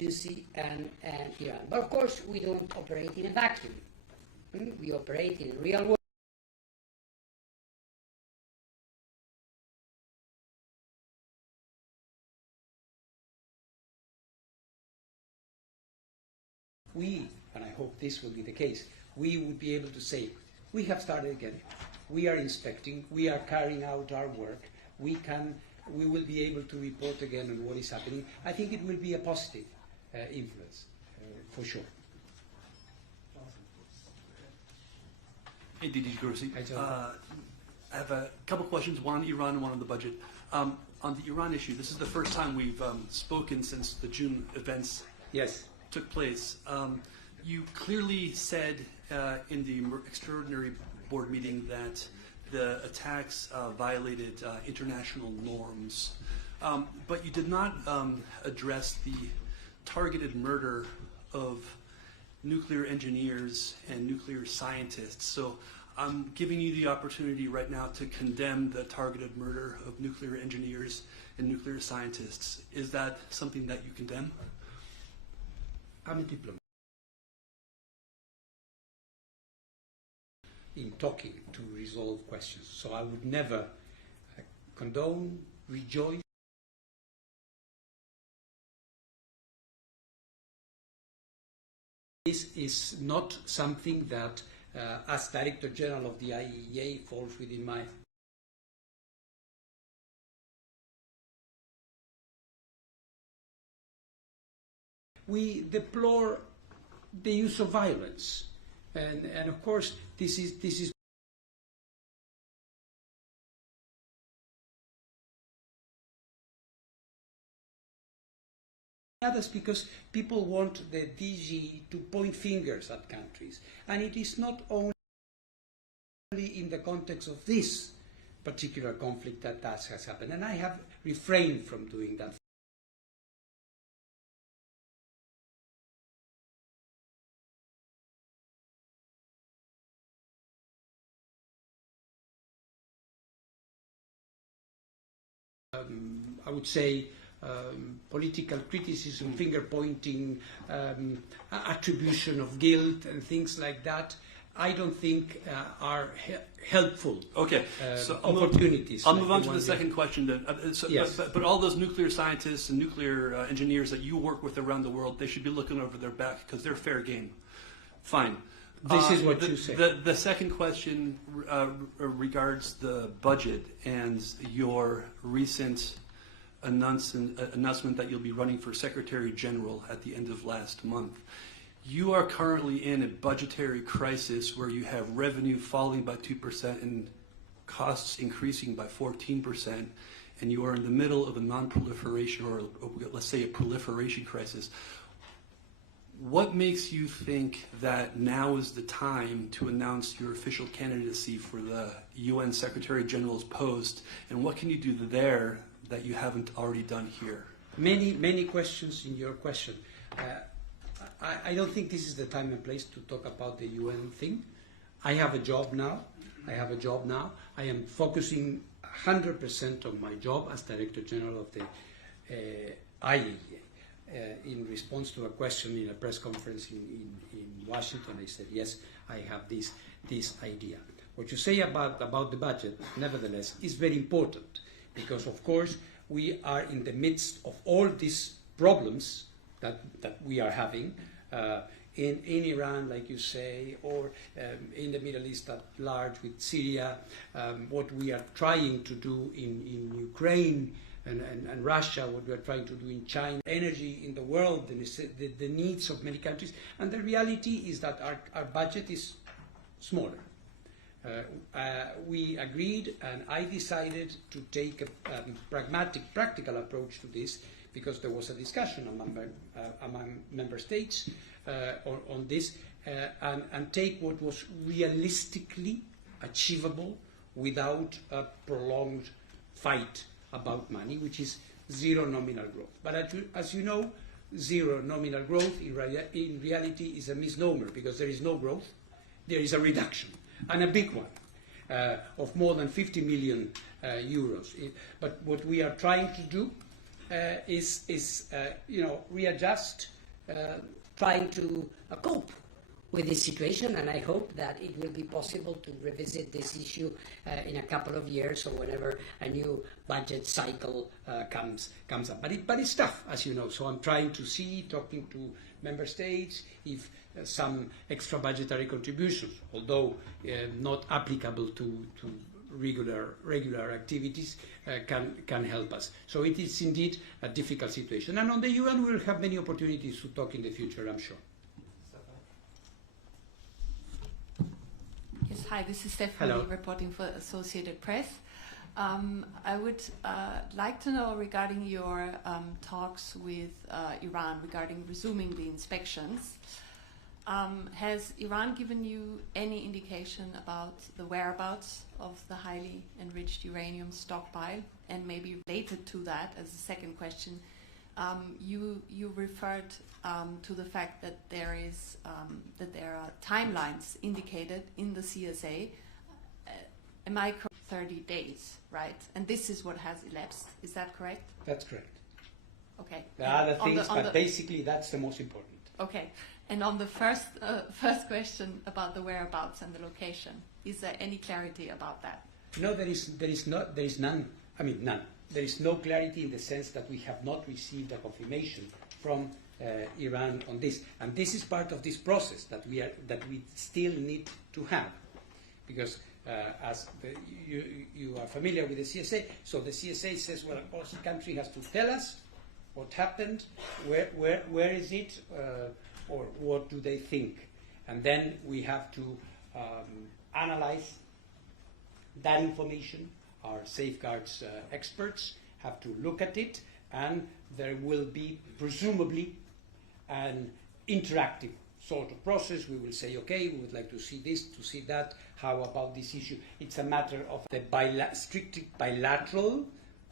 Agency and Iran. But of course, we don't operate in a vacuum. We operate in a real world. We, and I hope this will be the case, we would be able to say, we have started again, we are inspecting, we are carrying out our work, we will be able to report again on what is happening. I think it will be a positive influence, for sure. Hey, Didi Grossi. I have a couple questions, one on Iran and one on the budget. On the Iran issue, this is the first time we've spoken since the June events took place. You clearly said in the extraordinary board meeting that the attacks violated international norms, but you did not address the targeted murder of nuclear engineers and nuclear scientists. So I'm giving you the opportunity right now to condemn the targeted murder of nuclear engineers and nuclear scientists. Is that something that you condemn? I'm a diplomat. In talking to resolve questions. So I would never condone, rejoice. This is not something that, as Director General of the IAEA, falls within my... We deplore the use of violence. And of course, this is others because people want the DG to point fingers at countries, and it is not only in the context of this particular conflict that has happened, and I have refrained from doing that. I would say political criticism, finger-pointing, attribution of guilt and things like that, I don't think are helpful so opportunities. I'll move on to the second question then. Yes. But all those nuclear scientists and nuclear engineers that you work with around the world, they should be looking over their back because they're fair game. Fine. This is what you say. The second question regards the budget and your recent announcement that you'll be running for Secretary General at the end of last month. You are currently in a budgetary crisis where you have revenue falling by 2% and costs increasing by 14%, and you are in the middle of a non-proliferation, or let's say a proliferation crisis. What makes you think that now is the time to announce your official candidacy for the UN Secretary General's post, and what can you do there that you haven't already done here? Many questions in your question. I don't think this is the time and place to talk about the UN thing. I have a job now. I am focusing 100% on my job as Director General of the IAEA. In response to a question in a press conference in Washington, I said, yes, I have this idea. What you say about the budget, nevertheless, is very important because, of course, we are in the midst of all these problems that we are having in Iran, like you say, or in the Middle East at large with Syria, what we are trying to do in Ukraine, and Russia, what we are trying to do in China, energy in the world, the needs of many countries. And the reality is that our budget is smaller. We agreed, and I decided to take a pragmatic, practical approach to this because there was a discussion among member states on this, and take what was realistically achievable without a prolonged fight about money, which is zero nominal growth. But as you know, zero nominal growth in reality is a misnomer because there is no growth, there is a reduction, and a big one of more than 50 million euros. But what we are trying to do readjust, trying to cope with this situation, and I hope that it will be possible to revisit this issue in a couple of years or whenever a new budget cycle comes up. But it's tough, as you know, so I'm trying to see, talking to member states, if some extra budgetary contributions, although not applicable to regular activities, can help us. So it is indeed a difficult situation. And on the UN, we will have many opportunities to talk in the future, I'm sure. Yes, hi, this is Stephanie reporting for Associated Press. I would like to know regarding your talks with Iran regarding resuming the inspections. Has Iran given you any indication about the whereabouts of the highly enriched uranium stockpile? And maybe related to that, as a second question, you referred to the fact that there are timelines indicated in the CSA. Am I correct? 30 days, right? And this is what has elapsed. Is that correct? That's correct. Okay. There are other things, but basically that's the most important. Okay. And on the first question about the whereabouts and the location, is there any clarity about that? No, there is none. I mean, none. There is no clarity in the sense that we have not received a confirmation from Iran on this, and this is part of this process that we still need to have, because as you are familiar with the CSA, so the CSA says, well, of course, the country has to tell us what happened, where is it, or what do they think, and then we have to analyze that information. Our safeguards experts have to look at it, and there will be presumably an interactive sort of process. We will say, okay, we would like to see this, to see that. How about this issue? It's a matter of the strictly bilateral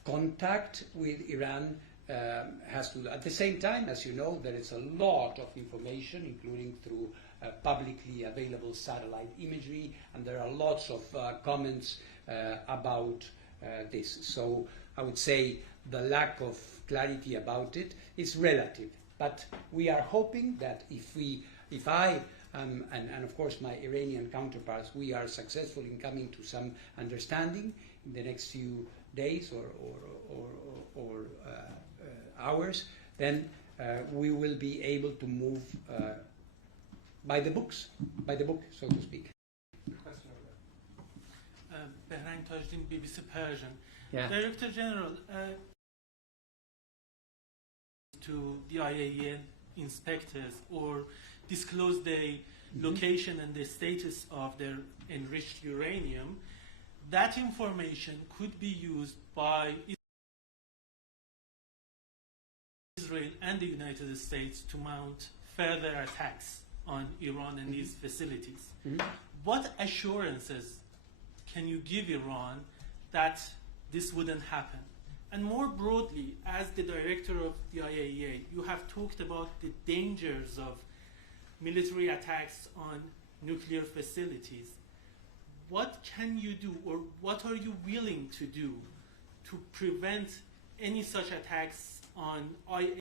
contact with Iran has to. At the same time, as you know, there is a lot of information, including through publicly available satellite imagery, and there are lots of comments about this. So I would say the lack of clarity about it is relative. But we are hoping that if I and of course my Iranian counterparts, we are successful in coming to some understanding in the next few days or hours, then we will be able to move by the book, so to speak. Behrang Tajdin, BBC Persian. Yeah. Director General, to the IAEA inspectors or disclose the location and the status of their enriched uranium, that information could be used by Israel and the United States to mount further attacks on Iran and these facilities. What assurances can you give Iran that this wouldn't happen? And more broadly, as the director of the IAEA, you have talked about the dangers of military attacks on nuclear facilities. What can you do, or what are you willing to do to prevent any such attacks on IAEA?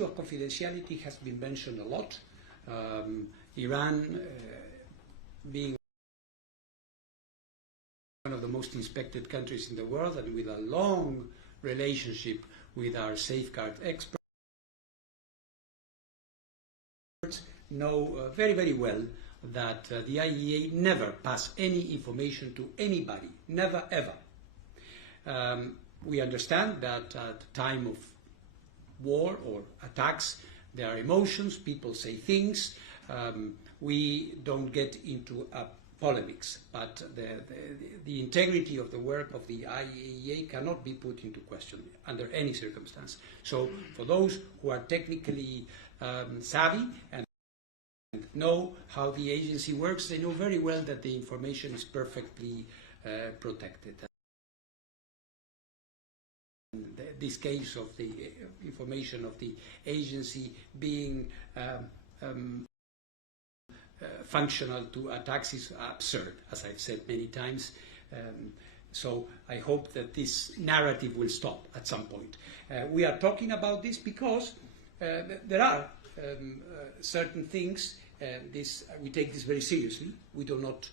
Confidentiality has been mentioned a lot. Iran being one of the most inspected countries in the world and with a long relationship with our safeguard experts, know very, very well that the IAEA never pass any information to anybody, never, ever. We understand that at the time of war or attacks, there are emotions, people say things. We don't get into polemics, but the integrity of the work of the IAEA cannot be put into question under any circumstance. So for those who are technically savvy and know how the agency works, they know very well that the information is perfectly protected. This case of the information of the agency being functional to attacks is absurd, as I've said many times. So I hope that this narrative will stop at some point. We are talking about this because there are certain things. We take this very seriously. We do not,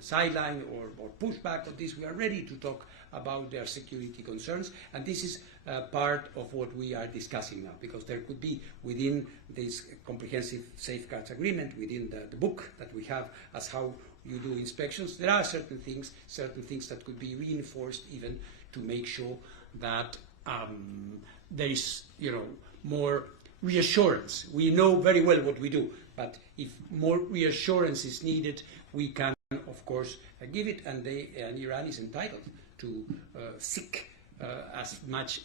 sideline or push back on this. We are ready to talk about their security concerns, and this is part of what we are discussing now, because there could be within this comprehensive safeguards agreement, within the book that we have as how you do inspections, there are certain things that could be reinforced even to make sure that there is, more reassurance. We know very well what we do, but if more reassurance is needed, we can, of course, give it, and Iran is entitled to seek as much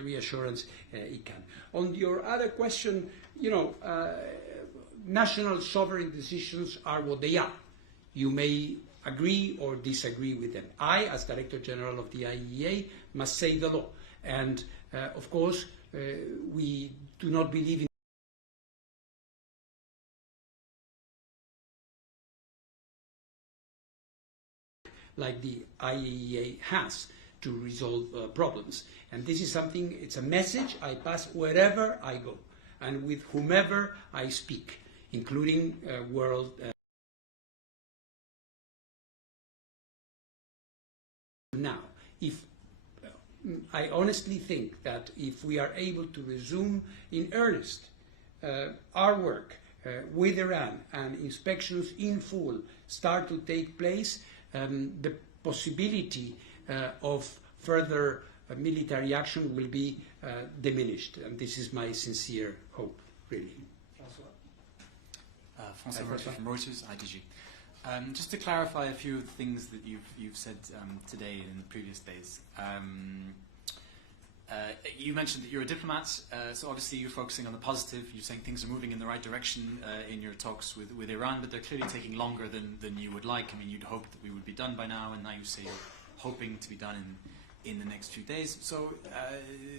reassurance it can. On your other question, national sovereign decisions are what they are. You may agree or disagree with them. I, as Director General of the IAEA, must say the law. And, of course, we do not believe in like the IAEA has to resolve problems. And this is something, it's a message I pass wherever I go and with whomever I speak, including world. Now, if I honestly think that if we are able to resume in earnest our work with Iran and inspections in full start to take place, the possibility of further military action will be diminished, and this is my sincere hope, really. François Roger from Reuters, IDG. Just to clarify a few of the things that you've said today and in the previous days. You mentioned that you're a diplomat, so obviously you're focusing on the positive. You're saying things are moving in the right direction in your talks with Iran, but they're clearly taking longer than you would like. I mean, you'd hope that we would be done by now, and now you say you're hoping to be done in the next few days. So,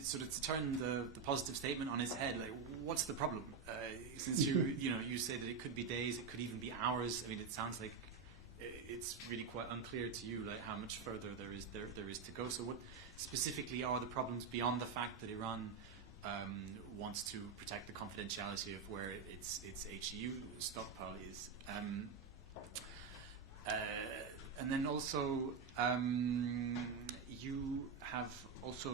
sort of to turn the positive statement on its head, like, what's the problem? Since you say that it could be days, it could even be hours. I mean, it sounds like it's really quite unclear to you, like, how much further there is to go. So, what specifically are the problems beyond the fact that Iran wants to protect the confidentiality of where its HEU stockpile is? And then also, you have also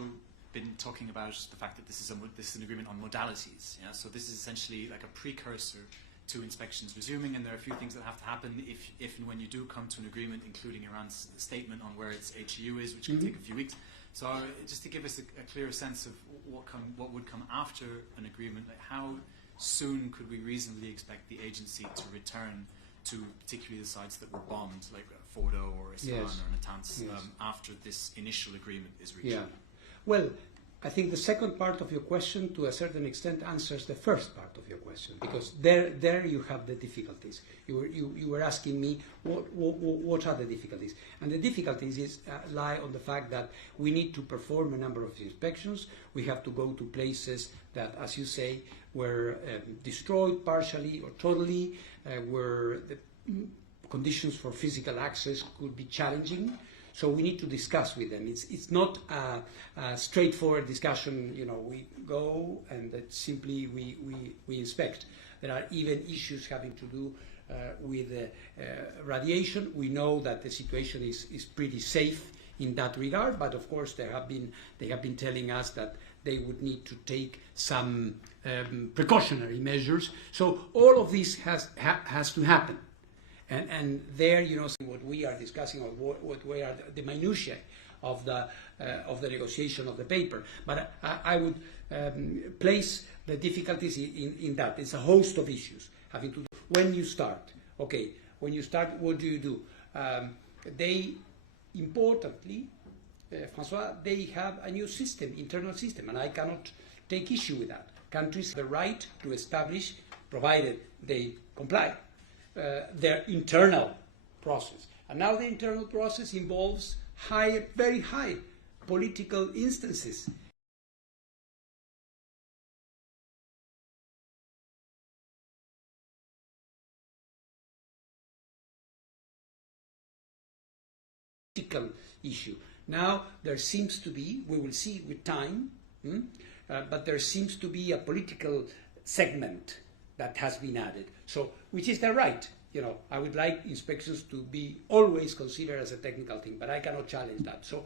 been talking about the fact that this is an agreement on modalities. Yeah? So this is essentially like a precursor to inspections resuming, and there are a few things that have to happen if and when you do come to an agreement, including Iran's statement on where its HEU is, which can take a few weeks. So just to give us a clearer sense of what would come after an agreement, like how soon could we reasonably expect the agency to return to particularly the sites that were bombed, like Fordo or Isfahan or Natanz, after this initial agreement is reached? Yeah. Well, I think the second part of your question, to a certain extent, answers the first part of your question, because there you have the difficulties. You were asking me what are the difficulties, and the difficulties lie on the fact that we need to perform a number of inspections. We have to go to places that, as you say, were destroyed partially or totally, where the conditions for physical access could be challenging. So we need to discuss with them. It's not a straightforward discussion. We go and that simply we inspect. There are even issues having to do with radiation. We know that the situation is pretty safe in that regard, but of course they have been telling us that they would need to take some precautionary measures. So all of this has to happen. And there, what we are discussing, or what are the minutiae of the negotiation of the paper. But I would place the difficulties in that. It's a host of issues having to do. When you start, what do you do? They, importantly, François, they have a new system, internal system, and I cannot take issue with that. Countries have the right to establish, provided they comply, their internal process. And now the internal process involves very high political instances. political issue. Now there seems to be, we will see with time, but there seems to be a political segment that has been added. So, which is their right. You know, I would like inspections to be always considered as a technical thing, but I cannot challenge that. So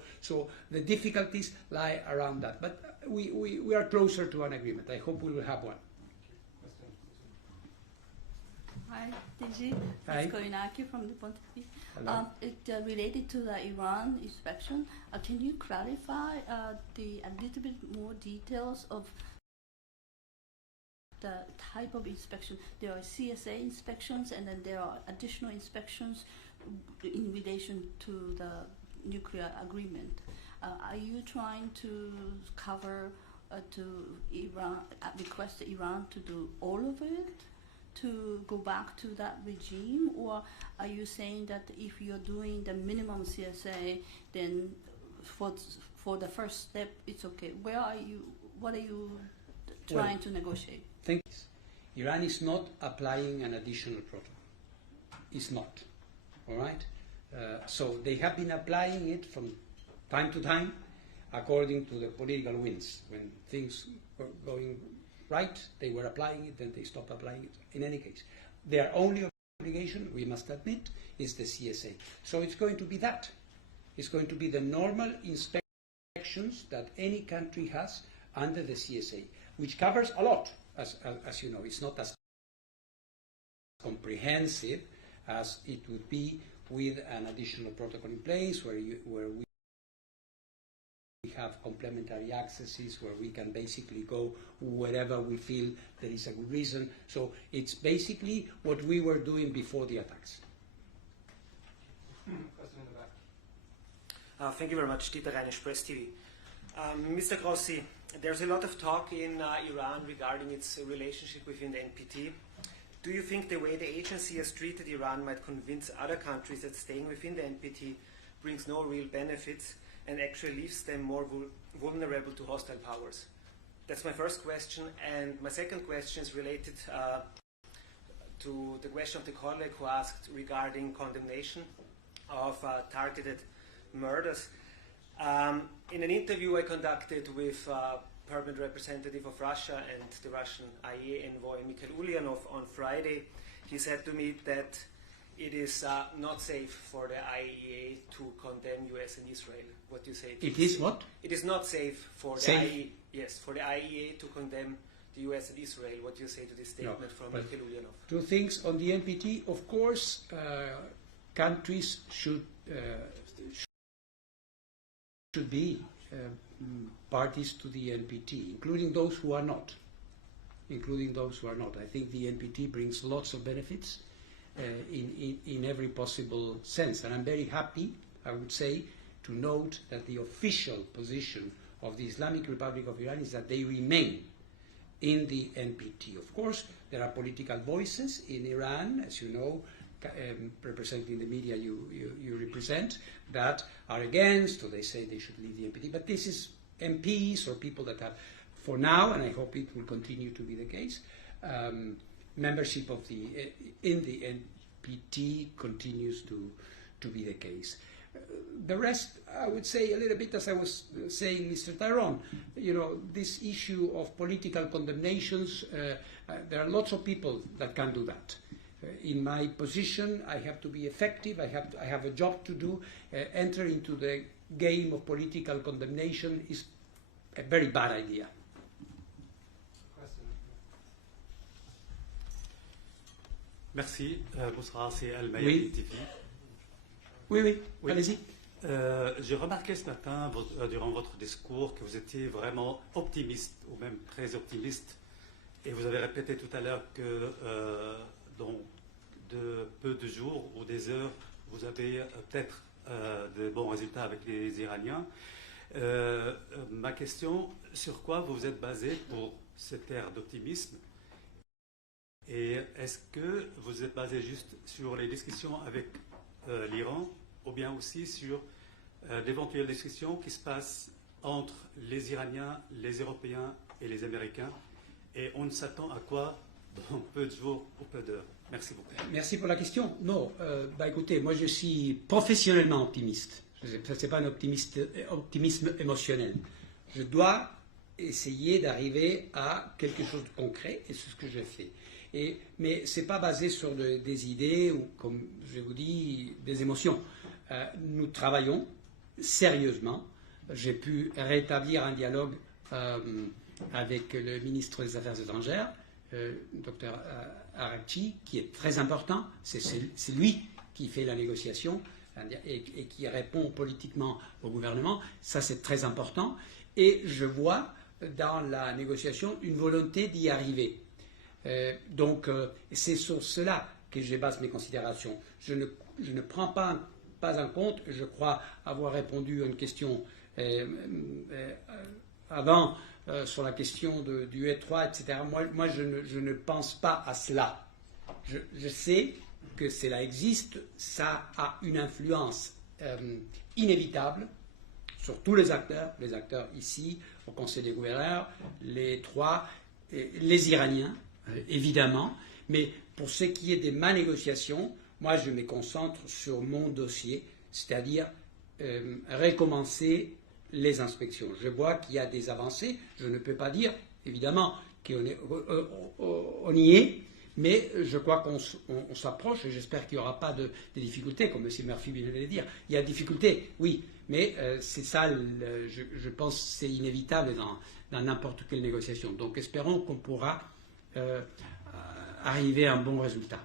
the difficulties lie around that. But we are closer to an agreement. I hope we will have one. Hi, DG. Hi. It's Koinaki from the Point of View. Hello. Related to the Iran inspection, can you clarify a little bit more details of the type of inspection? There are CSA inspections, and then there are additional inspections in relation to the nuclear agreement. Are you trying to cover to Iran, request Iran to do all of it, to go back to that regime, or are you saying that if you're doing the minimum CSA, then for the first step it's okay? Where are you? What are you trying to negotiate? Thank you. Iran is not applying an additional protocol. It's not. All right? So they have been applying it from time to time according to the political winds. When things were going right, they were applying it, then they stopped applying it. In any case, their only obligation, we must admit, is the CSA. So it's going to be that. It's going to be the normal inspections that any country has under the CSA, which covers a lot, as you know. It's not as comprehensive as it would be with an additional protocol in place, where we have complementary accesses, where we can basically go wherever we feel there is a good reason. So it's basically what we were doing before the attacks. Thank you very much, Dieter Reinisch, Press TV. Mr. Grossi, there's a lot of talk in Iran regarding its relationship within the NPT. Do you think the way the agency has treated Iran might convince other countries that staying within the NPT brings no real benefits and actually leaves them more vulnerable to hostile powers? That's my first question. And my second question is related to the question of the colleague who asked regarding condemnation of targeted murders. In an interview I conducted with permanent representative of Russia and the Russian IAEA envoy Mikhail Ulyanov on Friday, he said to me that it is not safe for the IAEA to condemn US and Israel. What do you say to It this? is what? It is not safe for the IAEA, yes, for the IAEA to condemn the US and Israel. What do you say to this statement from Mikhail Ulyanov? Two things on the NPT. Of course, countries should be parties to the NPT, including those who are not. I think the NPT brings lots of benefits in every possible sense. And I'm very happy, I would say, to note that the official position of the Islamic Republic of Iran is that they remain in the NPT. Of course, there are political voices in Iran, as you know, representing the media you represent, that are against, or they say they should leave the NPT. But this is MPs or people that have, for now, and I hope it will continue to be the case, membership of in the NPT continues to be the case. The rest, I would say a little bit, as I was saying, Mr. Tyrone, you know, this issue of political condemnations, there are lots of people that can do that. In my position, I have to be effective. I have a job to do. Enter into the game of political condemnation is a very bad idea. Merci. Bonsoir, c'est Al-Mayadi TV. Oui, allez-y. J'ai remarqué ce matin, durant votre discours, que vous étiez vraiment optimiste, ou même très optimiste. Et vous avez répété tout à l'heure que dans de peu de jours ou des heures, vous avez peut-être de bons résultats avec les Iraniens. Ma question, sur quoi vous vous êtes basé pour cette ère d'optimisme? Et est-ce que vous êtes basé juste sur les discussions avec l'Iran, ou bien aussi sur d'éventuelles discussions qui se passent entre les Iraniens, les Européens et les Américains? Et on s'attend à quoi dans peu de jours ou peu d'heures? Merci beaucoup. Merci pour la question. Non, écoutez, moi je suis professionnellement optimiste. C'est pas un optimisme émotionnel. Je dois essayer d'arriver à quelque chose de concret, et c'est ce que j'ai fait. Mais ce n'est pas basé sur des idées ou, comme je vous dis, des émotions. Nous travaillons sérieusement. J'ai pu rétablir un dialogue avec le ministre des Affaires étrangères, Dr Arrakchi, qui est très important. C'est lui qui fait la négociation et qui répond politiquement au gouvernement. Ça, c'est très important. Et je vois dans la négociation une volonté d'y arriver. Donc, c'est sur cela que je base mes considérations. Je ne prends pas en compte, je crois avoir répondu à une question avant sur la question du E3, etc. Moi je ne pense pas à cela. Je sais que cela existe, ça a une influence inévitable sur tous les acteurs ici, au Conseil des gouverneurs, les trois, les Iraniens, évidemment, mais pour ce qui est de ma négociation, moi je me concentre sur mon dossier, c'est-à-dire recommencer les inspections. Je vois qu'il y a des avancées, je ne peux pas dire, évidemment, qu'on y est, mais je crois qu'on s'approche et j'espère qu'il n'y aura pas de difficultés, comme M. Murphy vient de le dire. Il y a des difficultés, oui, mais c'est ça, je pense que c'est inévitable dans n'importe quelle négociation. Donc espérons qu'on pourra arriver à un bon résultat.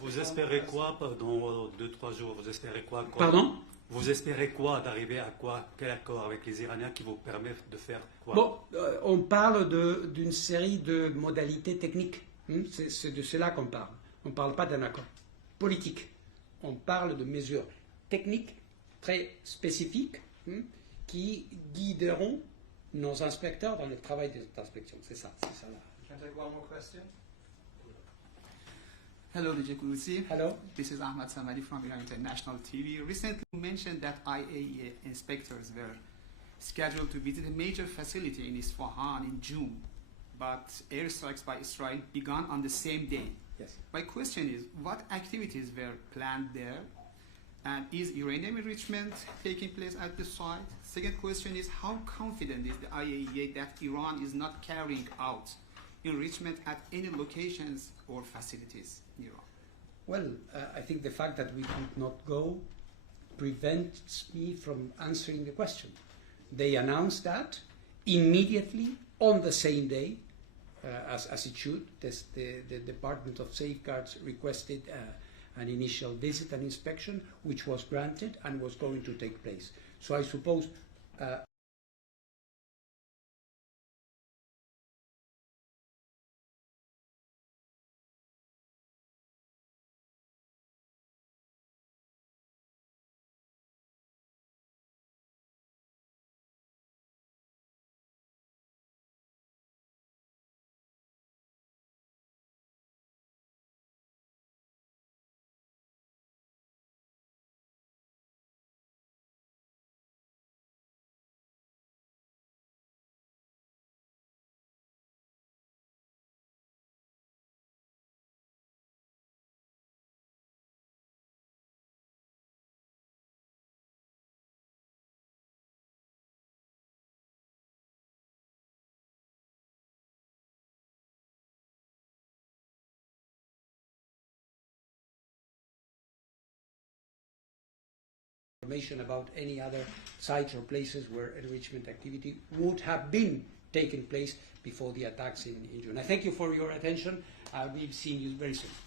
Vous espérez quoi dans 2-3 jours? Vous espérez quoi? Pardon? Vous espérez quoi, d'arriver à quoi? Quel accord avec les Iraniens qui vous permet de faire quoi? Bon, on parle d'une série de modalités techniques. C'est de cela qu'on parle. On ne parle pas d'un accord politique. On parle de mesures techniques très spécifiques qui guideront nos inspecteurs dans le travail d'inspection. C'est ça. Can I take one more question? Hello, DJ Kurusi. Hello. This is Ahmad Samadi from Iran International TV. Recently, you mentioned that IAEA inspectors were scheduled to visit a major facility in Isfahan in June, but airstrikes by Israel began on the same day. Yes. My question is, what activities were planned there? And is uranium enrichment taking place at the site? Second question is, how confident is the IAEA that Iran is not carrying out enrichment at any locations or facilities in Iran? Well, I think the fact that we could not go prevents me from answering the question. They announced that immediately on the same day, as it should. The Department of Safeguards requested an initial visit and inspection, which was granted and was going to take place. So I suppose information about any other sites or places where enrichment activity would have been taking place before the attacks in June. I thank you for your attention. We'll see you very soon.